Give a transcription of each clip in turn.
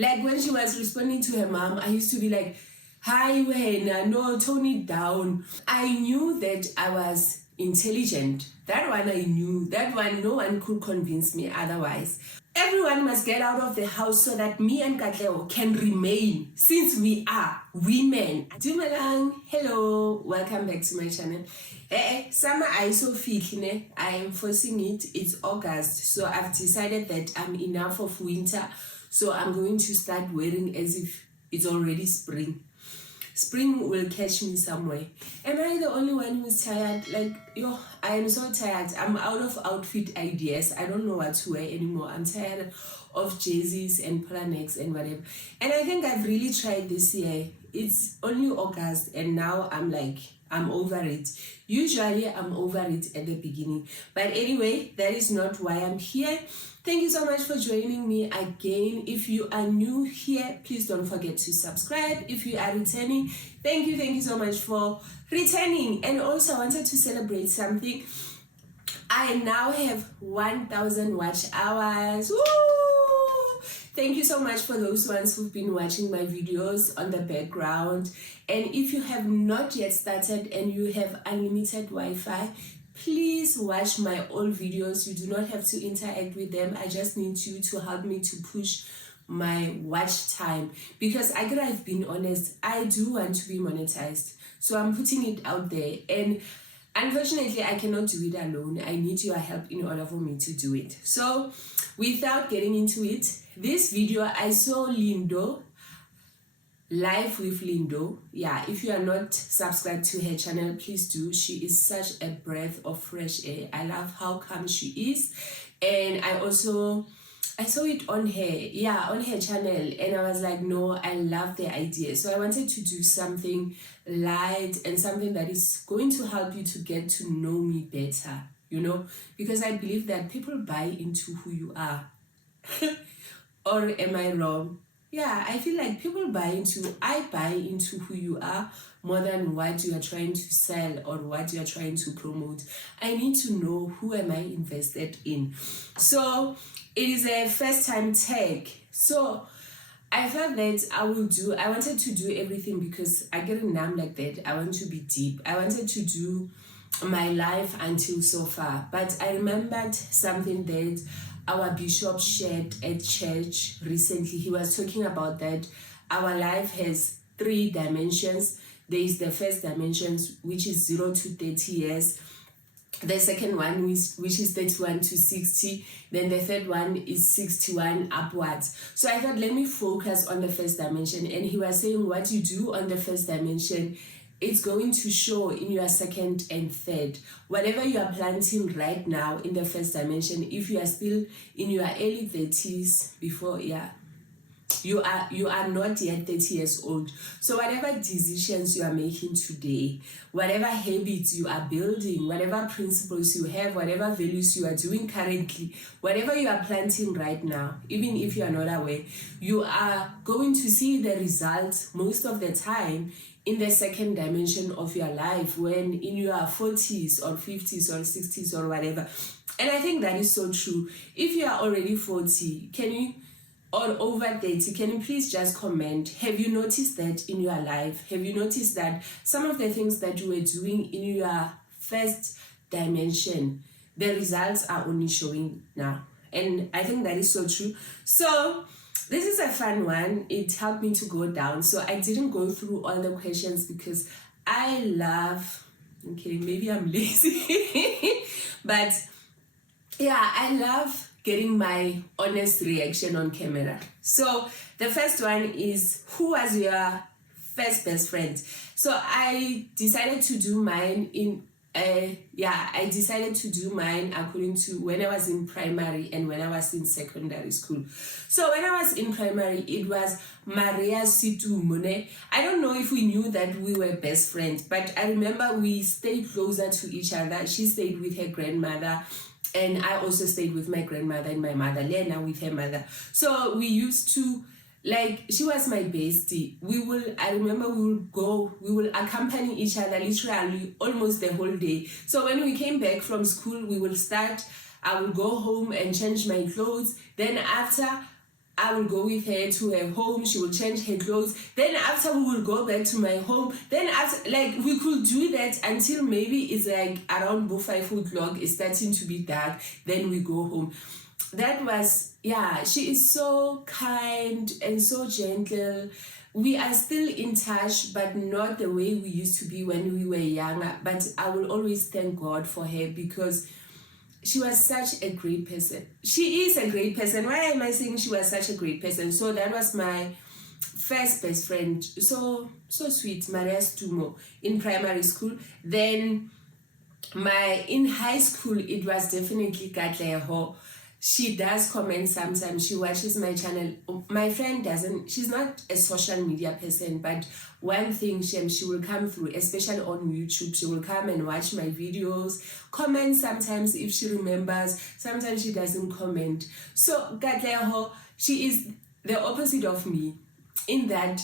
Like when she was responding to her mom, I used to be like, hi, Wena, no, tone it down. I knew that I was intelligent. That one I knew. That one, no one could convince me otherwise. Everyone must get out of the house so that me and Katleo can remain, since we are women. Dumelang, hello, welcome back to my channel. Summer I so fit, I am forcing it. It's August, so I've decided that I'm enough of winter, so I'm going to start wearing as if it's already spring. Spring will catch me somewhere. Am I the only one who's tired? Like, I am so tired. I'm out of outfit ideas. I don't know what to wear anymore. I'm tired of jerseys and polo necks and whatever. And I think I've really tried this year. It's only August and now I'm like, I'm over it. Usually I'm over it at the beginning. But anyway, that is not why I'm here. Thank you so much for joining me again. If you are new here, please don't forget to subscribe. If you are returning, thank you so much for returning. And also I wanted to celebrate something. I now have 1,000 watch hours. Woo! Thank you so much for those ones who've been watching my videos on the background. And if you have not yet started and you have unlimited Wi-Fi, please watch my old videos. You do not have to interact with them. I just need you to help me to push my watch time, because I've been honest, I do want to be monetized. So I'm putting it out there, and unfortunately I cannot do it alone. I need your help in order for me to do it. So without getting into it, this video I saw Lindo live with Lindo. Yeah, if you are not subscribed to her channel, please do. She is such a breath of fresh air. I love how calm she is. And I saw it on her channel, and I was like, no, I love the idea. So I wanted to do something light and something that is going to help you to get to know me better, because I believe that people buy into who you are. Or am I wrong? Yeah, I feel like I buy into who you are more than what you are trying to sell or what you are trying to promote. I need to know who am I invested in. So it is a first time tag. So I felt that I wanted to do everything because I get numb like that. I want to be deep. I wanted to do my life until so far. But I remembered something that our bishop shared at church recently. He was talking about that our life has 3 dimensions. There is the first dimension, which is 0 to 30 years. The second one, which is 31 to 60. Then the third one is 61 upwards. So I thought, let me focus on the first dimension. And he was saying what you do on the first dimension, it's going to show in your second and third. Whatever you are planting right now in the first dimension, if you are still in your early 30s, you are not yet 30 years old. So whatever decisions you are making today, whatever habits you are building, whatever principles you have, whatever values you are doing currently, whatever you are planting right now, even if you are not aware, you are going to see the results most of the time in the second dimension of your life, when in your 40s or 50s or 60s or whatever. And I think that is so true. If you are already 40, or over 30, can you please just comment? Have you noticed that in your life? Have you noticed that some of the things that you were doing in your first dimension, the results are only showing now? And I think that is so true. So this is a fun one. It helped me to go down. So I didn't go through all the questions because maybe I'm lazy. But yeah, I love getting my honest reaction on camera. So the first one is, who was your first best friend? So I decided to do mine according to when I was in primary and when I was in secondary school. So when I was in primary, it was Maria Situmune. I don't know if we knew that we were best friends, but I remember we stayed closer to each other. She stayed with her grandmother, and I also stayed with my grandmother and my mother, Lena with her mother. So we used to, she was my bestie. We will accompany each other literally almost the whole day. So when we came back from school, I will go home and change my clothes. Then after, I will go with her to her home. She will change her clothes. Then after we will go back to my home. Then after, like, we could do that until maybe it's like around 5 o'clock. It's starting to be dark. Then we go home. That was, yeah, she is so kind and so gentle. We are still in touch, but not the way we used to be when we were younger. But I will always thank God for her because she was such a great person. She is a great person. Why am I saying she was such a great person? So that was my first best friend. So sweet, Maria Stumo, in primary school. Then in high school, it was definitely Katleho. She does comment sometimes. She watches my channel. My friend doesn't. She's not a social media person, but one thing she will come through, especially on YouTube. She will come and watch my videos, comment sometimes if she remembers. Sometimes she doesn't comment. So Katleho, she is the opposite of me in that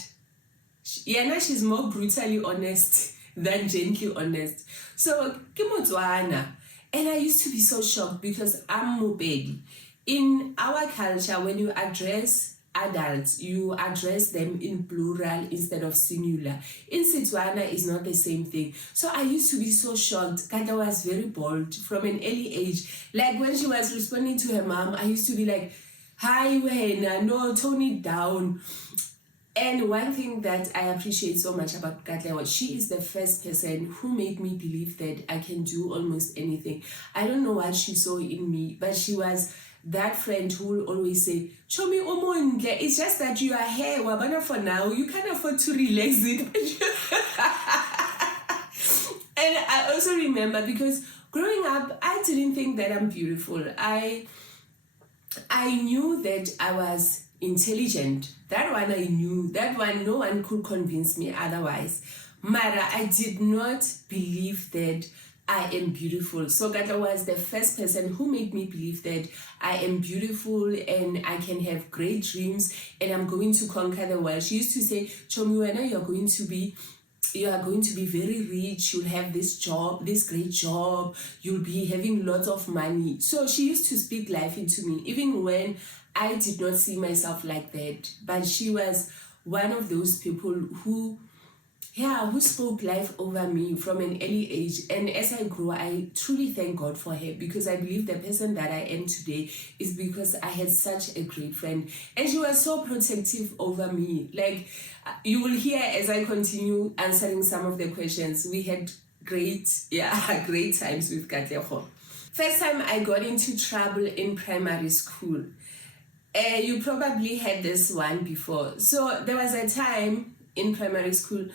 she's more brutally honest than gently honest. So Kimotswana. And I used to be so shocked because I'm Mopedi. In our culture, when you address adults, you address them in plural instead of singular. In Setswana, it's not the same thing. So I used to be so shocked. Kata was very bold from an early age. Like when she was responding to her mom, I used to be like, hi, Wena, no, tone it down. And one thing that I appreciate so much about Katleho, she is the first person who made me believe that I can do almost anything. I don't know what she saw in me, but she was that friend who will always say, show me omonde, it's just that you are here, wabana for now, you can't afford to relax it. And I also remember because growing up, I didn't think that I'm beautiful. I knew that I was intelligent. That one I knew. That one no one could convince me otherwise. Mara, I did not believe that I am beautiful. So Gata was the first person who made me believe that I am beautiful and I can have great dreams and I'm going to conquer the world. She used to say, Chomiwena, you are going to be very rich, you'll have this job, this great job, you'll be having lots of money. So she used to speak life into me, even when I did not see myself like that. But she was one of those people who spoke life over me from an early age. And as I grew, I truly thank God for her because I believe the person that I am today is because I had such a great friend. And she was so protective over me. Like, you will hear as I continue answering some of the questions. We had great times with Katleho. First time I got into trouble in primary school. You probably had this one before. So there was a time in primary school,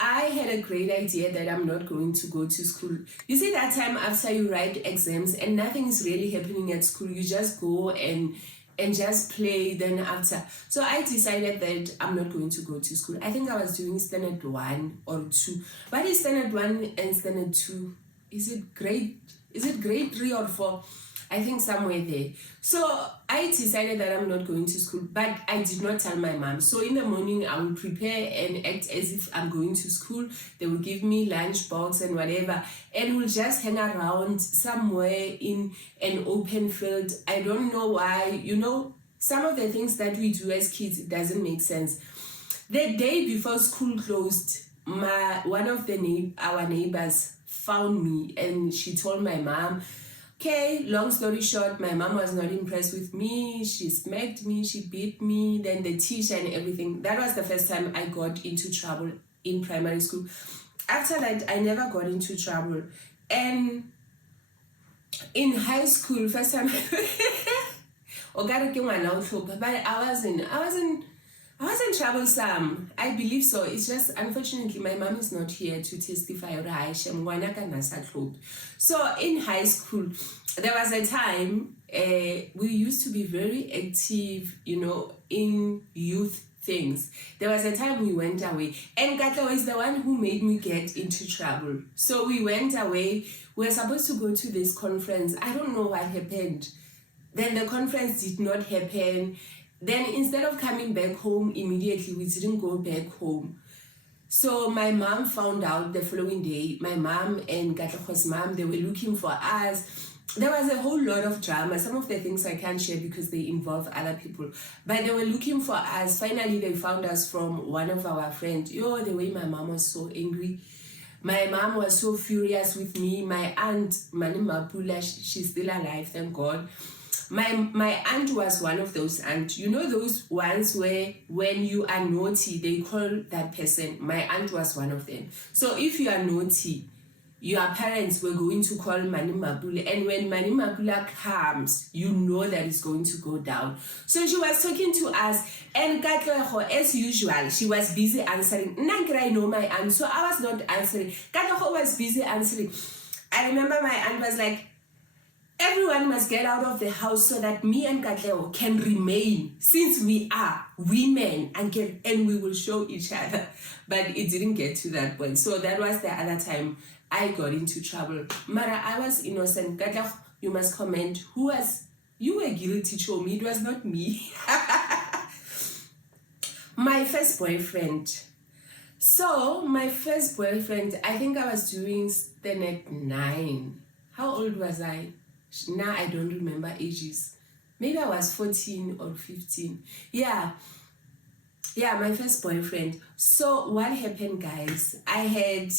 I had a great idea that I'm not going to go to school. You see that time after you write exams and nothing is really happening at school, you just go and just play then after. So I decided that I'm not going to go to school. I think I was doing standard 1 or 2. What is standard 1 and standard 2? Is it grade 3 or 4? I think somewhere there. So I decided that I'm not going to school, but I did not tell my mom. So in the morning, I will prepare and act as if I'm going to school. They will give me lunch box and whatever, and we'll just hang around somewhere in an open field. I don't know why. Some of the things that we do as kids, it doesn't make sense. The day before school closed, one of our neighbors found me, and she told my mom. Okay, long story short, my mom was not impressed with me. She smacked me, she beat me, then the teacher and everything. That was the first time I got into trouble in primary school. After that, I never got into trouble. And in high school, first time, but I wasn't troublesome. I believe so. It's just, unfortunately, my mom is not here to testify. So in high school, there was a time we used to be very active, in youth things. There was a time we went away. And Katleho is the one who made me get into trouble. So we went away. We were supposed to go to this conference. I don't know what happened. Then the conference did not happen. Then instead of coming back home immediately, we didn't go back home. So my mom found out the following day. My mom and Katleho's mom, they were looking for us. there was a whole lot of drama. Some of the things I can't share because they involve other people. But they were looking for us. Finally, they found us from one of our friends. Yo, the way my mom was so angry. My mom was so furious with me. My aunt, Mani Mapula, she's still alive, thank God. My aunt was one of those aunts. You know those ones where when you are naughty, they call that person. My aunt was one of them. So if you are naughty, your parents were going to call Mani Mapula, and when Mani Mapula comes, you know that it's going to go down. So she was talking to us, and Katleho, as usual, she was busy answering. I know my aunt, so I was not answering. Katleho was busy answering. I remember my aunt was like, everyone must get out of the house so that me and Katleo can remain, since we are women, and we will show each other. But it didn't get to that point. So that was the other time I got into trouble. Mara, I was innocent. Katleo, you must comment. You were guilty, show me. It was not me. My first boyfriend. So, my first boyfriend, I think I was doing standard 9. How old was I? Now I don't remember ages. Maybe I was 14 or 15. Yeah, my first boyfriend. So what happened, guys? I had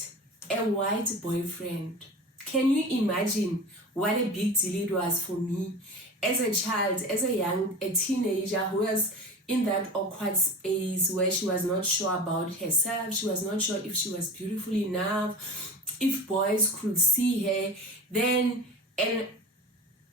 a white boyfriend. Can you imagine what a big deal it was for me as a child, as a teenager who was in that awkward space where she was not sure about herself. She was not sure if she was beautiful enough, if boys could see her. And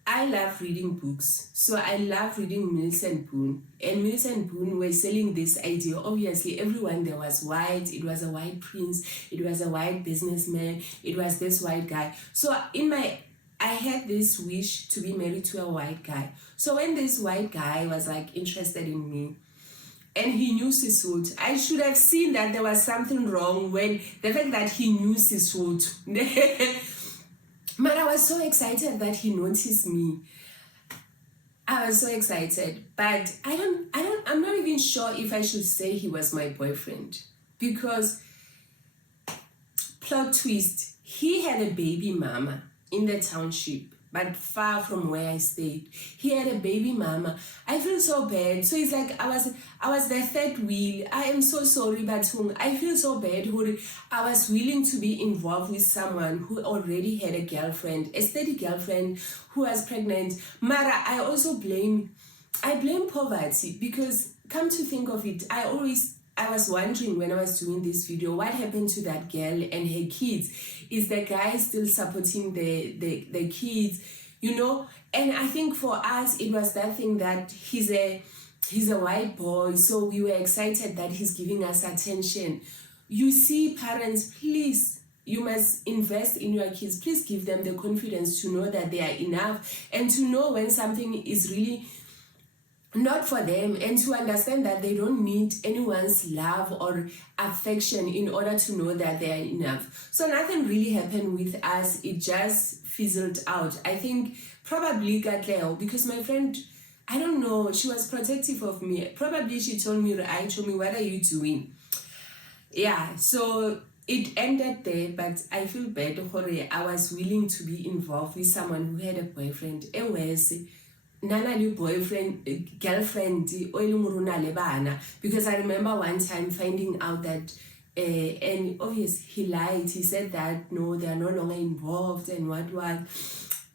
I love reading books. So I love reading Mills and Boon. And Mills and Boon were selling this idea. Obviously, everyone there was white. It was a white prince. It was a white businessman. It was this white guy. So I had this wish to be married to a white guy. So when this white guy was like interested in me, and he knew Sisut, I should have seen that there was something wrong when the fact that he knew Sisut. But I was so excited that he noticed me. I was so excited. But I'm not even sure if I should say he was my boyfriend. Because, plot twist, he had a baby mama in the township, but far from where I stayed. He had a baby mama. I feel so bad. So it's like I was the third wheel. I am so sorry, but I feel so bad. I was willing to be involved with someone who already had a girlfriend, a steady girlfriend who was pregnant. Mara, I blame poverty, because come to think of it, I was wondering when I was doing this video, what happened to that girl and her kids? Is the guy still supporting the kids? You know? And I think for us, it was that thing that he's a white boy, so we were excited that he's giving us attention. You see, parents, please, you must invest in your kids. Please give them the confidence to know that they are enough, and to know when something is really not for them, and to understand that they don't need anyone's love or affection in order to know that they are enough. So nothing really happened with us. It just fizzled out. I think probably Katleo, because my friend, I don't know, she was protective of me. Probably she told me, what are you doing? Yeah, so it ended there, but I feel bad. I was willing to be involved with someone who had a boyfriend. Girlfriend, because I remember one time finding out that, and obviously he lied. He said that no, they are no longer involved and what.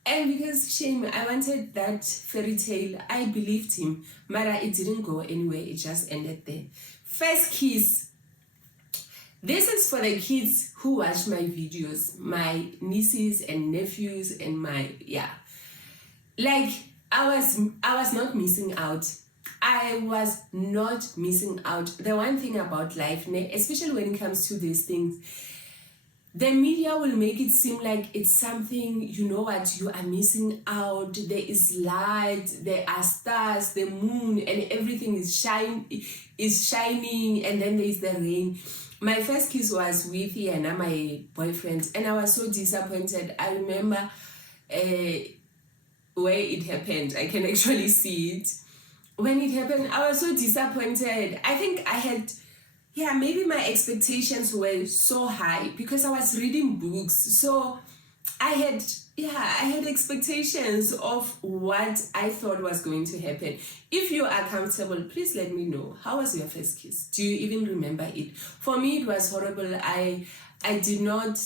And because shame, I wanted that fairy tale. I believed him, but it didn't go anywhere. It just ended there. First kiss. This is for the kids who watch my videos, my nieces and nephews, and I was not missing out. I was not missing out. The one thing about life, especially when it comes to these things, the media will make it seem like it's something, you know what, you are missing out. There is light, there are stars, the moon, and everything is shining, and then there is the rain. My first kiss was with Yana, my boyfriend, and I was so disappointed. I remember where it happened. I can actually see it. When it happened, I was so disappointed. I think I had, maybe my expectations were so high because I was reading books. So I had expectations of what I thought was going to happen. If you are comfortable, please let me know. How was your first kiss? Do you even remember it? For me, it was horrible. I did not,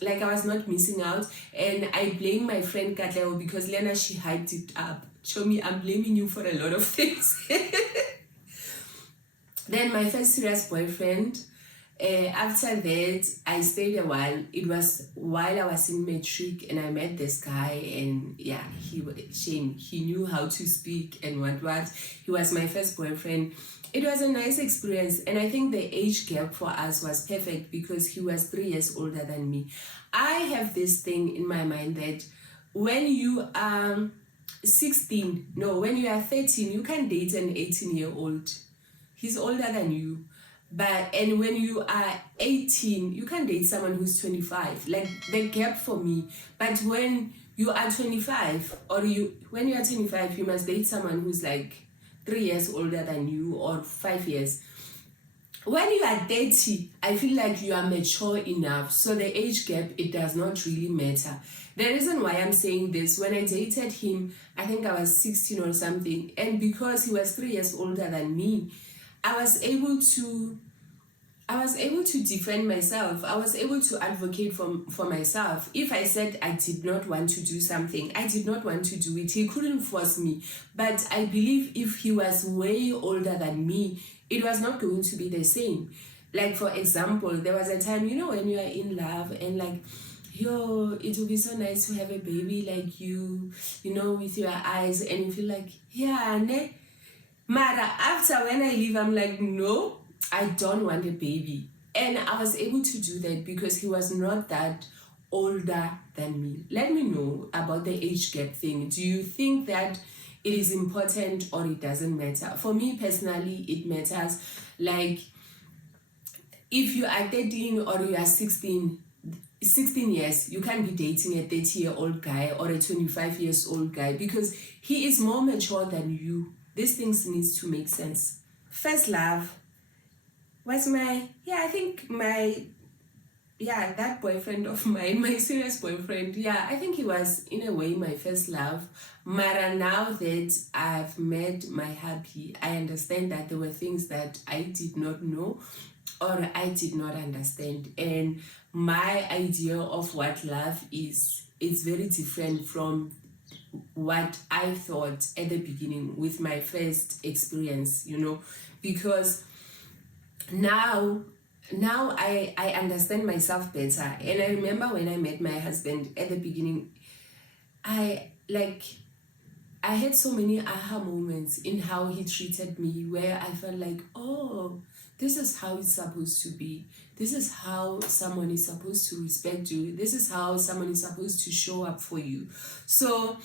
like, I was not missing out, and I blame my friend Katleo because Lena, she hyped it up. Show me, I'm blaming you for a lot of things. Then my first serious boyfriend, after that, I stayed a while. It was while I was in matric, and I met this guy, and yeah, he knew how to speak and what. He was my first boyfriend. It was a nice experience, and I think the age gap for us was perfect because he was 3 years older than me. I have this thing in my mind that when you are 16, no, when you are 13, you can date an 18-year-old. He's older than you. And when you are 18, you can date someone who's 25. Like, the gap for me. But when you are 25, when you are 25, you must date someone who's like 3 years older than you or 5 years. When you are 30, I feel like you are mature enough. So the age gap, it does not really matter. The reason why I'm saying this, when I dated him, I think I was 16 or something. And because he was 3 years older than me, I was able to defend myself. I was able to advocate for myself. If I said I did not want to do something, I did not want to do it. He couldn't force me. But I believe if he was way older than me, it was not going to be the same. Like, for example, there was a time, when you are in love and like, yo, it would be so nice to have a baby like you, with your eyes, and you feel like, yeah, ne? Mara, after when I leave, I'm like, no, I don't want a baby. And I was able to do that because he was not that older than me. Let me know about the age gap thing. Do you think that it is important or it doesn't matter? For me personally, it matters. Like, if you are 13 or you are 16 years, you can't be dating a 30-year-old guy or a 25-year-old guy because he is more mature than you. These things needs to make sense. First love was that boyfriend of mine, my serious boyfriend. Yeah, I think he was in a way my first love. Mara, now that I've met my hubby, I understand that there were things that I did not know or I did not understand. And my idea of what love is very different from what I thought at the beginning with my first experience, because now I understand myself better. And I remember when I met my husband at the beginning, I had so many aha moments in how he treated me, where I felt like, oh, this is how it's supposed to be. This is how someone is supposed to respect you. This is how someone is supposed to show up for you. So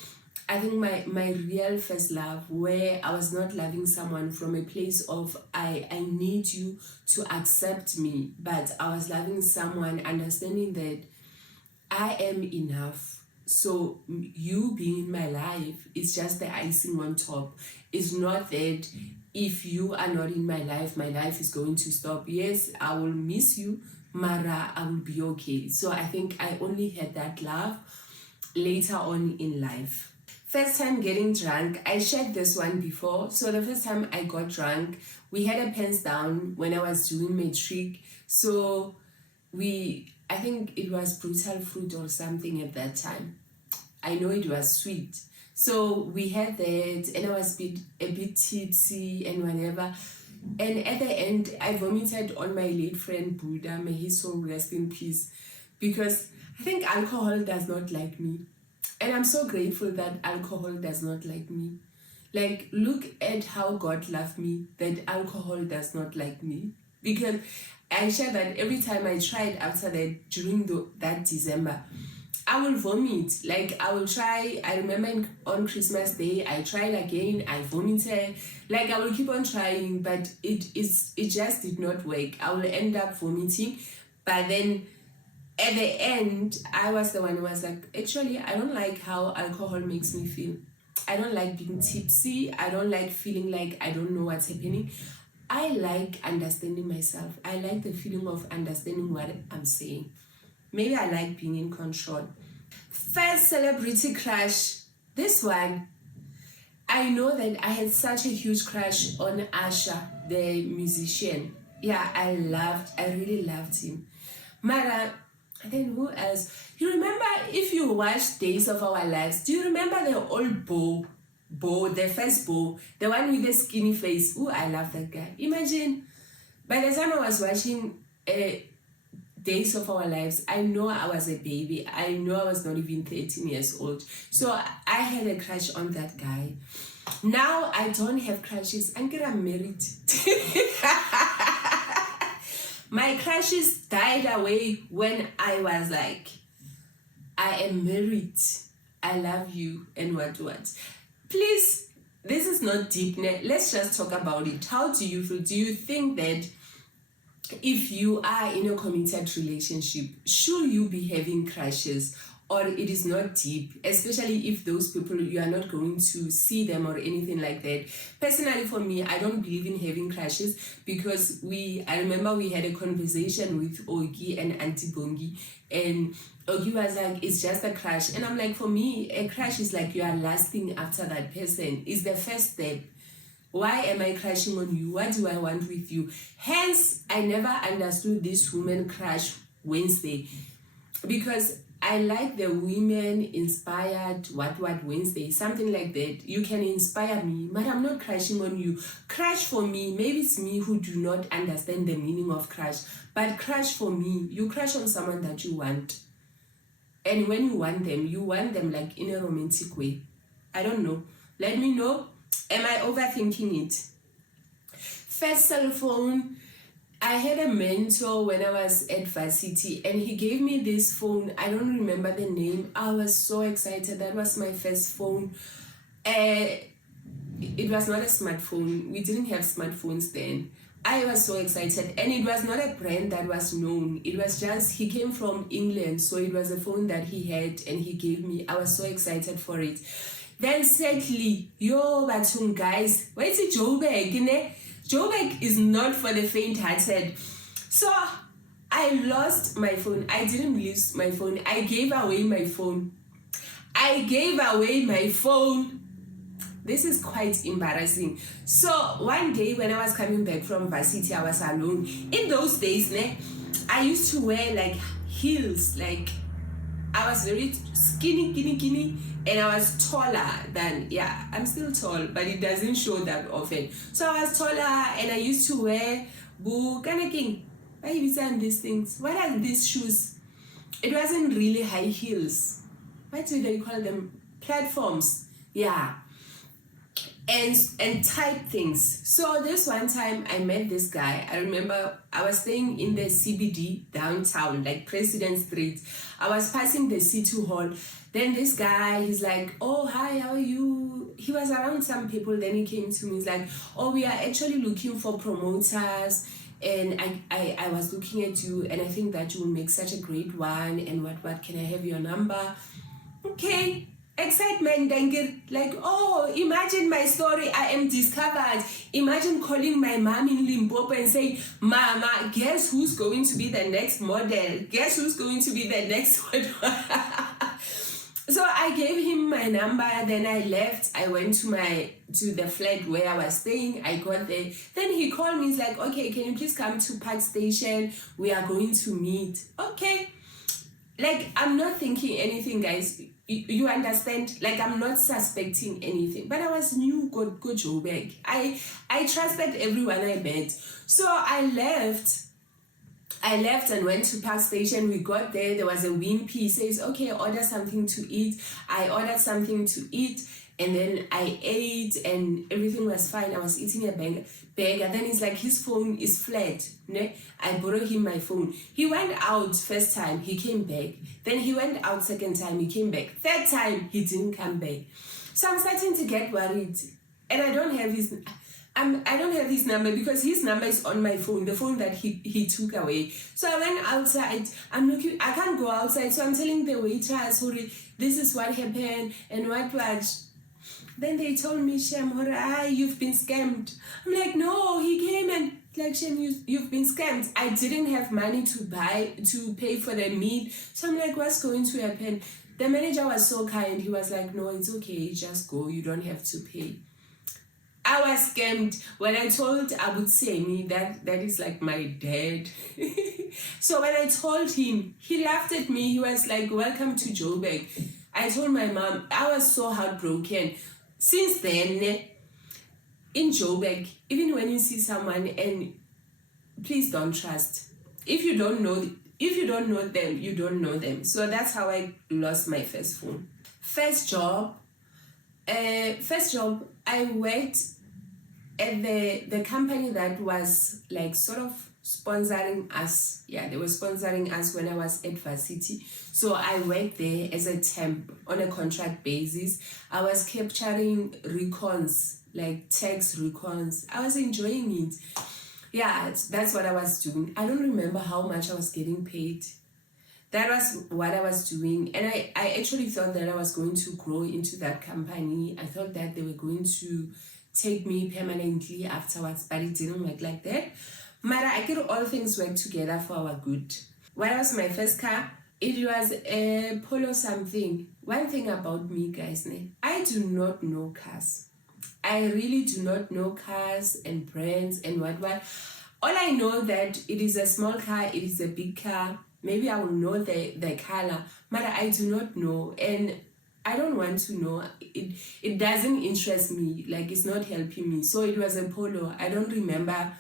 I think my real first love, where I was not loving someone from a place of I need you to accept me, but I was loving someone understanding that I am enough. So you being in my life is just the icing on top. It's not that if you are not in my life is going to stop. Yes, I will miss you, Mara, I will be okay. So I think I only had that love later on in life. First time getting drunk, I shared this one before. So the first time I got drunk, we had a pens down when I was doing matric. So I think it was brutal fruit or something at that time. I know it was sweet. So we had that, and I was a bit tipsy and whatever. And at the end, I vomited on my late friend Buddha, may his soul rest in peace, because I think alcohol does not like me. And I'm so grateful that alcohol does not like me. Like, look at how God loved me, that alcohol does not like me. Because I share that every time I tried after that, during that December, I will vomit. Like, I will try. I remember on Christmas Day, I tried again. I vomited. Like, I will keep on trying, but it just did not work. I will end up vomiting. But then at the end, I was the one who was like, actually, I don't like how alcohol makes me feel. I don't like being tipsy. I don't like feeling like I don't know what's happening. I like understanding myself. I like the feeling of understanding what I'm saying. Maybe I like being in control. First celebrity crush. This one, I know that I had such a huge crush on Asha, the musician. Yeah, I really loved him. Mara, then who else? You remember, if you watched Days of Our Lives, do you remember the old Bo, the first Bo, the one with the skinny face? Oh, I love that guy. Imagine, by the time I was watching Days of Our Lives, I know I was a baby. I know I was not even 13 years old. So I had a crush on that guy. Now I don't have crushes until I'm married. My crushes died away when I was like, I am married. I love you and what. Please, this is not deep. Let's just talk about it. How do you feel? Do you think that if you are in a committed relationship, should you be having crushes, or it is not deep, especially if those people, you are not going to see them or anything like that? Personally, for me, I don't believe in having crushes, because I remember we had a conversation with Ogi and Auntie Bongi, and Ogi was like, it's just a crush. And I'm like, for me, a crush is like you are lasting after that person. It's the first step. Why am I crushing on you? What do I want with you? Hence, I never understood this woman crush Wednesday, because I like the women inspired what Wednesday, something like that. You can inspire me, but I'm not crushing on you. Crush for me, maybe it's me who do not understand the meaning of crush, but crush for me, you crush on someone that you want. And when you want them like in a romantic way. I don't know. Let me know. Am I overthinking it? First cell phone. I had a mentor when I was at varsity, and he gave me this phone. I don't remember the name. I was so excited. That was my first phone. It was not a smartphone. We didn't have smartphones then. I was so excited, and it was not a brand that was known. It was just, he came from England, so it was a phone that he had and he gave me. I was so excited for it. Then sadly, bathroom guys, why is it Joburg? Joburg is not for the faint-hearted. So I lost my phone. I didn't lose my phone. I gave away my phone. This is quite embarrassing. So one day when I was coming back from varsity, I was alone. In those days, I used to wear like heels. Like, I was very skinny, and I was taller than, I'm still tall, but it doesn't show that often. So I was taller, and I used to wear king. Why you saying these things? What are these shoes? It wasn't really high heels. What do they call them? Platforms. Yeah. And tight things. So this one time I met this guy. I remember I was staying in the CBD downtown, like President Street. I was passing the C2 hall. Then this guy, he's like, oh, hi, how are you? He was around some people. Then he came to me. He's like, oh, we are actually looking for promoters. And I was looking at you, and I think that you will make such a great one. And what, can I have your number? Okay. Excitement, like, oh, imagine my story, I am discovered. Imagine calling my mom in Limpopo and saying, Mama, guess who's going to be the next model? Guess who's going to be the next one? So I gave him my number, then I left. I went to the flat where I was staying. I got there. Then he called me, he's like, okay, can you please come to Park Station? We are going to meet. Okay. Like, I'm not thinking anything, guys. You understand? Like, I'm not suspecting anything. But I was new, go Joburg. I trusted everyone I met. So I left and went to Park Station. We got there. There was a wimpy. He says, okay, order something to eat. I ordered something to eat. And then I ate and everything was fine. I was eating a burger. And then he's like, his phone is flat. I borrowed him my phone. He went out first time, he came back. Then he went out second time, he came back. Third time, he didn't come back. So I'm starting to get worried. And I don't have his number, because his number is on my phone, the phone that he took away. So I went outside. I'm looking, I can't go outside. So I'm telling the waiter, sorry, this is what happened and what. Then they told me, Shem, you've been scammed. I'm like, no, he came and like, Shem, you've been scammed. I didn't have money to pay for the meat. So I'm like, what's going to happen? The manager was so kind. He was like, no, it's okay, just go, you don't have to pay. I was scammed when I told Abu Tsemi that is like my dad. So when I told him, he laughed at me. He was like, welcome to Joburg. I told my mom, I was so heartbroken. Since then, in Joburg, even when you see someone, and please don't trust. If you don't know them, you don't know them. So that's how I lost my first phone. First job, I worked at the company that was like sort of sponsoring us. Yeah, they were sponsoring us when I was at varsity. So I worked there as a temp on a contract basis. I was capturing recons, like tax recons. I was enjoying it. Yeah, that's what I was doing. I don't remember how much I was getting paid. That was what I was doing. And I actually thought that I was going to grow into that company. I thought that they were going to take me permanently afterwards, but it didn't work like that. But I get all things work together for our good. What was my first car? It was a Polo something. One thing about me, guys, I do not know cars. I really do not know cars and brands and what. All I know that it is a small car, it is a big car. Maybe I will know the color, but I do not know. And I don't want to know. It doesn't interest me. Like, it's not helping me. So it was a Polo. I don't remember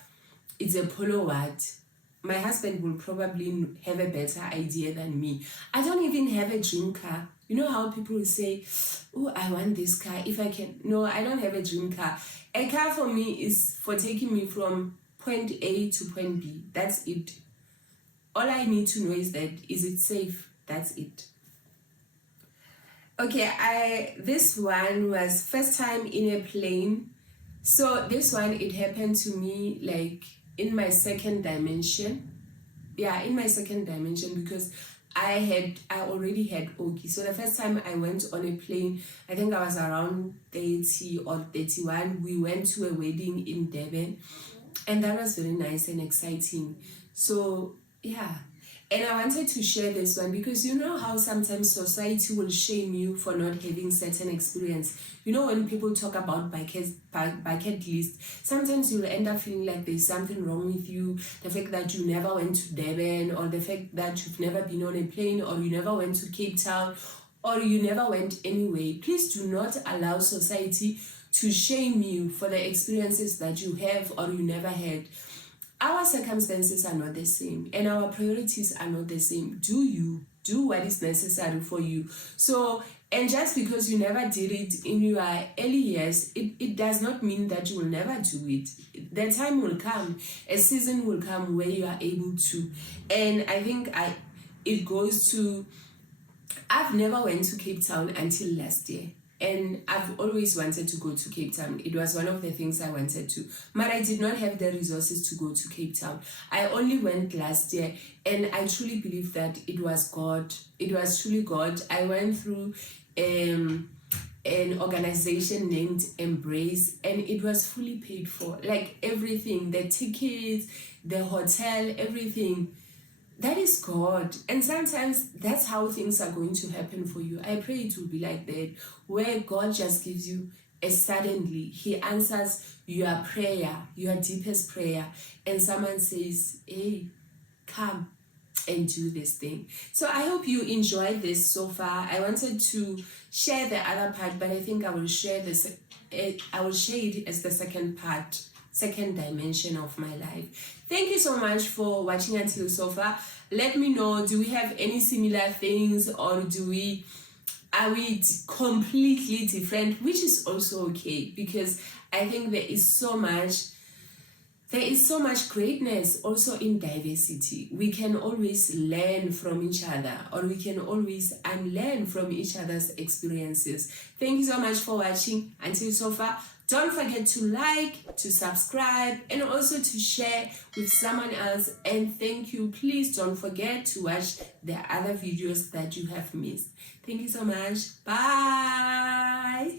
it's a Polo what. My husband will probably have a better idea than me. I don't even have a dream car. You know how people will say, oh, I want this car if I can. No, I don't have a dream car. A car for me is for taking me from point A to point B. That's it. All I need to know is that, is it safe? That's it. Okay, this one was first time in a plane. So this one, it happened to me like in my second dimension. Yeah, in my second dimension, because I already had Oki. So the first time I went on a plane, I think I was around 30 or 31. We went to a wedding in Durban, and that was very nice and exciting. So yeah, and I wanted to share this one because you know how sometimes society will shame you for not having certain experience. You know, when people talk about bucket list, sometimes you'll end up feeling like there's something wrong with you. The fact that you never went to Durban, or the fact that you've never been on a plane, or you never went to Cape Town, or you never went anyway. Please do not allow society to shame you for the experiences that you have or you never had. Our circumstances are not the same, and our priorities are not the same. Do what is necessary for you. So, and just because you never did it in your early years, it does not mean that you will never do it. The time will come, a season will come where you are able to. And I think it goes to, I've never went to Cape Town until last year. And I've always wanted to go to Cape Town. It was one of the things I wanted to. But I did not have the resources to go to Cape Town. I only went last year, and I truly believe that it was God. It was truly God. I went through an organization named Embrace, and it was fully paid for. Like everything, the tickets, the hotel, everything. That is God. And sometimes that's how things are going to happen for you. I pray it will be like that, where God just gives you a suddenly. He answers your prayer, your deepest prayer. And someone says, hey, come and do this thing. So I hope you enjoyed this so far. I wanted to share the other part, but I think I will share it as the second dimension of my life. Thank you so much for watching until so far. Let me know, do we have any similar things, or are we completely different, which is also okay, because I think there is so much greatness also in diversity. We can always learn from each other, or we can always unlearn from each other's experiences. Thank you so much for watching until so far. Don't forget to like, to subscribe, and also to share with someone else. And thank you. Please don't forget to watch the other videos that you have missed. Thank you so much. Bye.